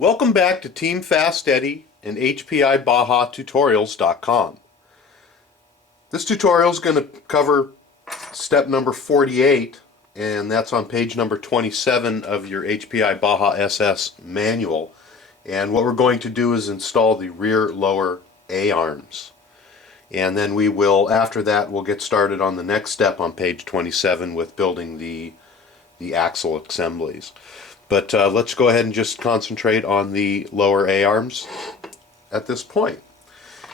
Welcome back to Team Fast Eddy and HPI Baja Tutorials.com. This tutorial is going to cover step number 48, and that's on page number 27 of your HPI Baja SS manual. And what we're going to do is install the rear lower A-arms. And then we will, after that, we'll get started on the next step on page 27 with building the axle assemblies. But let's go ahead and just concentrate on the lower A-arms at this point.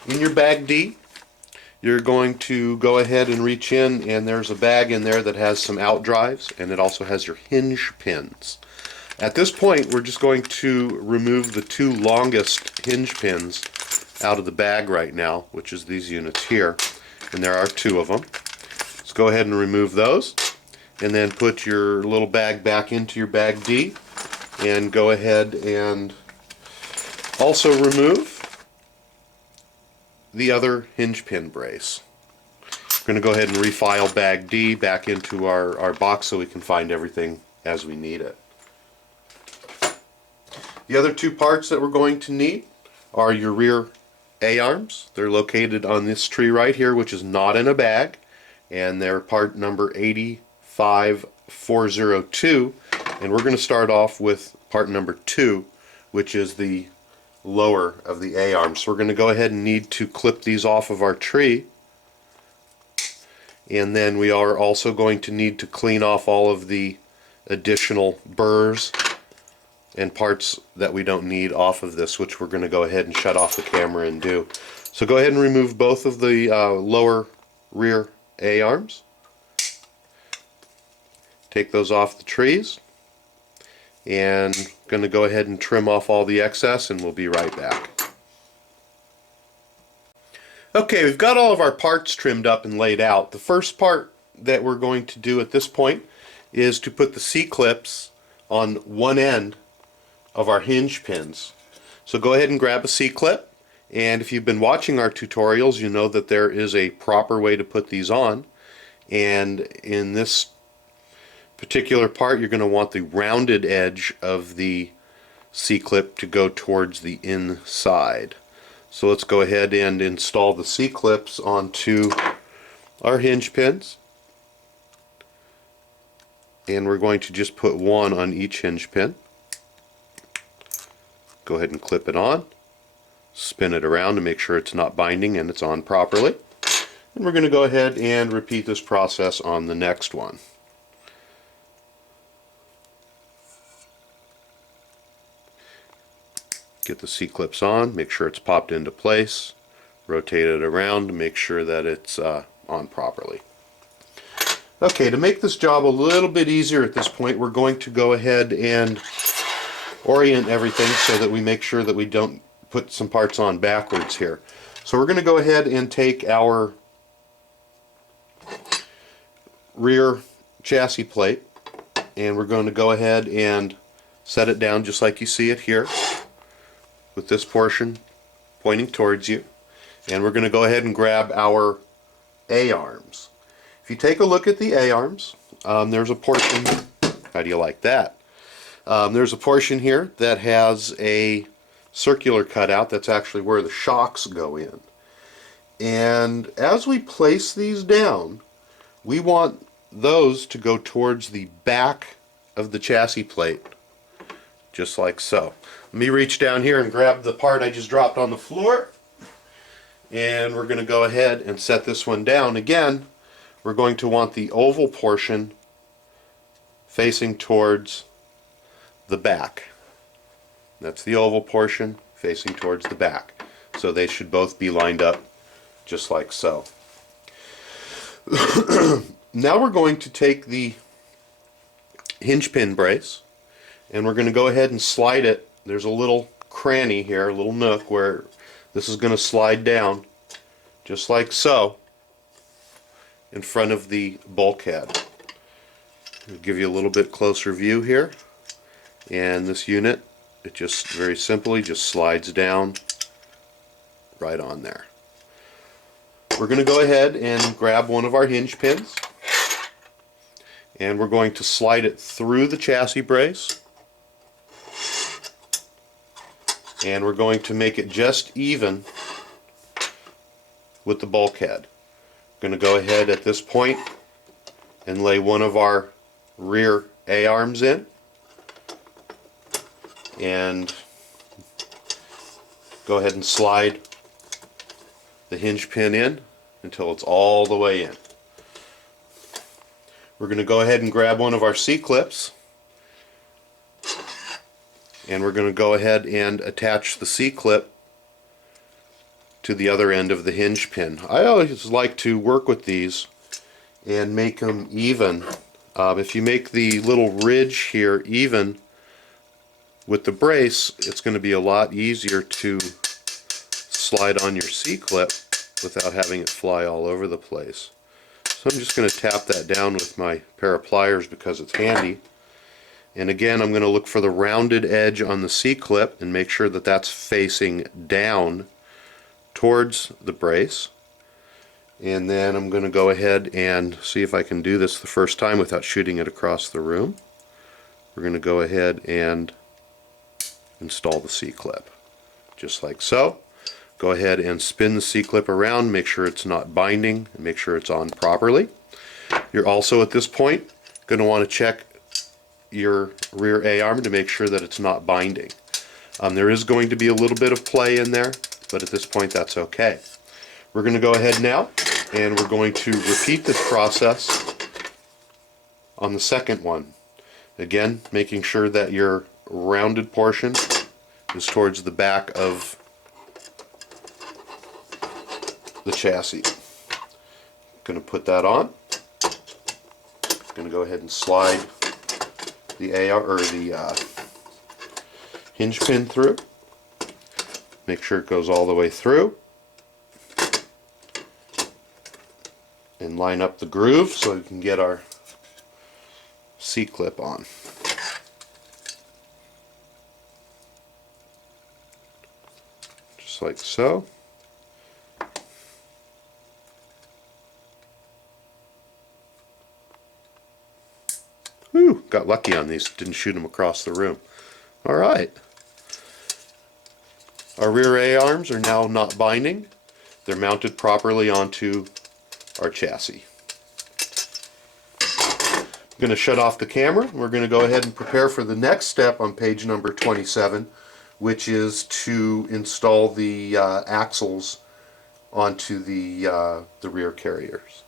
In your bag D, you're going to go ahead and reach in, and there's a bag in there that has some out drives, and it also has your hinge pins. At this point, we're just going to remove the two longest hinge pins out of the bag right now, which is these units here, and there are two of them. Let's go ahead and remove those, and then put your little bag back into your bag D, and go ahead and also remove the other hinge pin brace. We're going to go ahead and refile bag D back into our box so we can find everything as we need it. The other two parts that we're going to need are your rear A-arms. They're located on this tree right here, which is not in a bag, and they're part number 85402, and we're going to start off with part number 2, which is the lower of the A-arms. So we're going to go ahead and need to clip these off of our tree, and then we are also going to need to clean off all of the additional burrs and parts that we don't need off of this, which we're going to go ahead and shut off the camera and do. So go ahead and remove both of the lower rear A-arms. Take those off the trees, and I'm going to go ahead and trim off all the excess, and we'll be right back. Okay, we've got all of our parts trimmed up and laid out. The first part that we're going to do at this point is to put the C-clips on one end of our hinge pins. So go ahead and grab a C-clip, and if you've been watching our tutorials, you know that there is a proper way to put these on, and in this particular part you're going to want the rounded edge of the C-clip to go towards the inside. So let's go ahead and install the C-clips onto our hinge pins, and we're going to just put one on each hinge pin. Go ahead and clip it on, spin it around to make sure it's not binding and it's on properly, and we're going to go ahead and repeat this process on the next one. Get the C-clips on, make sure it's popped into place, rotate it around to make sure that it's on properly. Okay, to make this job a little bit easier at this point, we're going to go ahead and orient everything so that we make sure that we don't put some parts on backwards here. So we're going to go ahead and take our rear chassis plate, and we're going to go ahead and set it down just like you see it here, with this portion pointing towards you, and we're going to go ahead and grab our A-arms. If you take a look at the A-arms, there's a portion, how do you like that? There's a portion here that has a circular cutout. That's actually where the shocks go in. And as we place these down, we want those to go towards the back of the chassis plate, just like so. Let me reach down here and grab the part I just dropped on the floor, and we're going to go ahead and set this one down. Again, we're going to want the oval portion facing towards the back. That's the oval portion facing towards the back. So they should both be lined up just like so. Now we're going to take the hinge pin brace, and we're going to go ahead and slide it. There's a little cranny here, a little nook where this is going to slide down just like so in front of the bulkhead. I'll give you a little bit closer view here. And this unit, it just very simply just slides down right on there. We're going to go ahead and grab one of our hinge pins, and we're going to slide it through the chassis brace and we're going to make it just even with the bulkhead. We're going to go ahead at this point and lay one of our rear A-arms in and go ahead and slide the hinge pin in until it's all the way in. We're going to go ahead and grab one of our C-clips, and we're going to go ahead and attach the C-clip to the other end of the hinge pin. I always like to work with these and make them even. If you make the little ridge here even with the brace, it's going to be a lot easier to slide on your C-clip without having it fly all over the place. So I'm just going to tap that down with my pair of pliers because it's handy. And again, I'm going to look for the rounded edge on the C-clip and make sure that that's facing down towards the brace. And then I'm going to go ahead and see if I can do this the first time without shooting it across the room. We're going to go ahead and install the C-clip, just like so. Go ahead and spin the C-clip around, make sure it's not binding, and make sure it's on properly. You're also at this point going to want to check your rear A-arm to make sure that it's not binding. There is going to be a little bit of play in there, but at this point that's okay. We're going to go ahead now and we're going to repeat this process on the second one. Again, making sure that your rounded portion is towards the back of the chassis. Going to put that on. Going to go ahead and slide the AR or the hinge pin through. Make sure it goes all the way through. And line up the groove so we can get our C-clip on. Just like so. Whew, got lucky on these, didn't shoot them across the room. Alright. Our rear A-arms are now not binding. They're mounted properly onto our chassis. I'm going to shut off the camera. We're going to go ahead and prepare for the next step on page number 27, which is to install the axles onto the rear carriers.